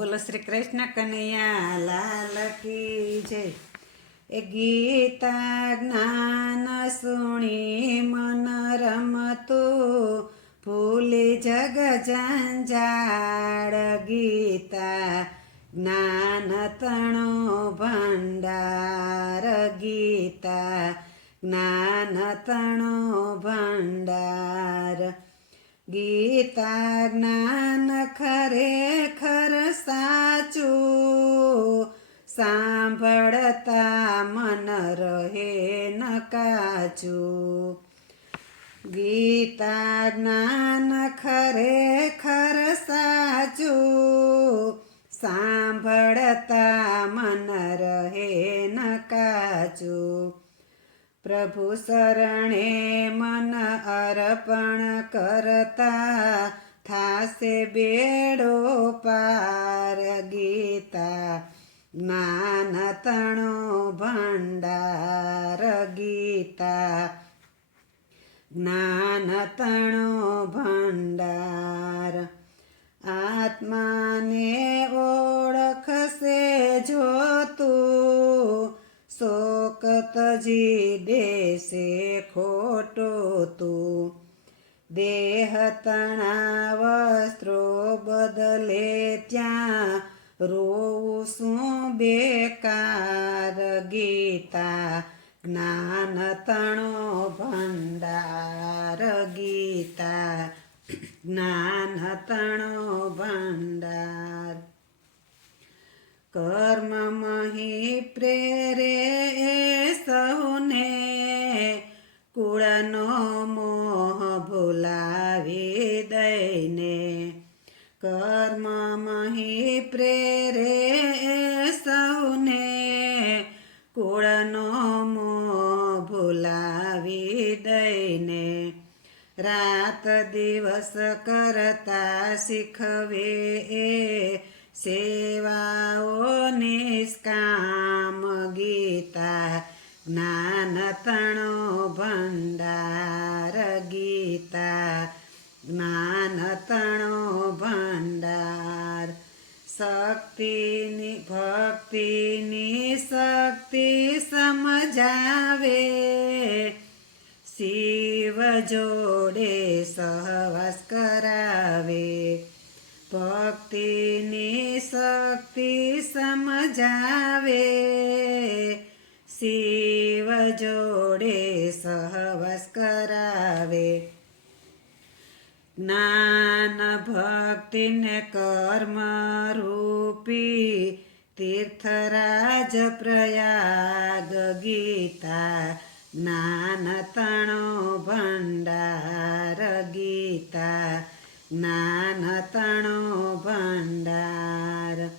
બોલો શ્રી કૃષ્ણ કનૈયા, લાલ કી જય. એ ગીતા જ્ઞાન સુણી મન રમતું, ફૂલી જગ જંજાળ ગીતા, જ્ઞાન તણો ભંડાર ગીતા, જ્ઞાન તણો ભંડાર ગીતા જ્ઞાન ખરેખર સાચું. સાંભળતા મન રહે ન કાચું. ગીતા જ્ઞાન ખરેખર સાચું. સાંભળતા મન રહે ન કાચું. પ્રભુ શરણે મન કરતા થાશે બેડો પાર ગીતા. માનતણો તણો ભંડાર ગીતા. જ્ઞાનતણો ભંડાર. આત્માને ઓળખશે જોતું શોકતજી દેશે ખોટો તું. દેહ તણાવ સ્ત્રો બદલે ત્યાં રોવું શું બેકાર ગીતા? જ્ઞાન તણો ભંડાર ગીતા. જ્ઞાન તણો ભંડાર. કર્મ મહી પ્રેરે સૌને કુળનો રાત દિવસ કરતા શીખવે એ સેવાઓ નિષ્કામ ગીતા, જ્ઞાન તણો ભંડાર ગીતા, જ્ઞાન તણો ભંડાર. શક્તિની ભક્તિની શક્તિ સમજાવે શિવ જોડે સહવાસ કરાવે. ભક્તિની શક્તિ સમજાવે. શિવ જોડે સહવાસ કરાવે. જ્ઞાન ભક્તિને કર્મ રૂપી તીર્થરાજ પ્રયાગ ગીતા જ્ઞાન તણો ભંડાર ગીતા. જ્ઞાન તણો ભંડાર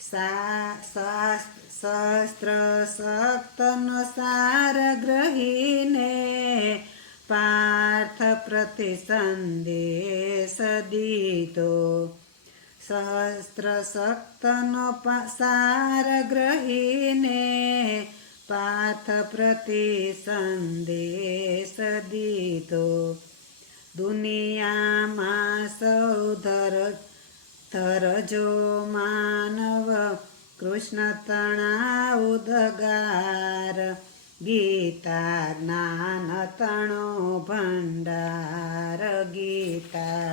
શસ્ત્ર શક્તનો સાર ગ્રહીને પાર્થ પ્રતિ સંદેશ દીધો સહસ્ત્ર શક્તનો સાર ગ્રહીને પાર્થ પ્રતિ સંદેશ દીધો દુનિયામાં સૌ ધર ધરજો માનવ કૃષ્ણ તણા ઉદગાર ગીતા જ્ઞાન તણો ભંડાર ગીતા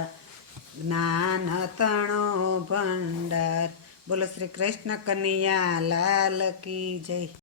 જ્ઞાન તણો ભંડાર બોલો શ્રી કૃષ્ણ કનૈયા લાલ કી જય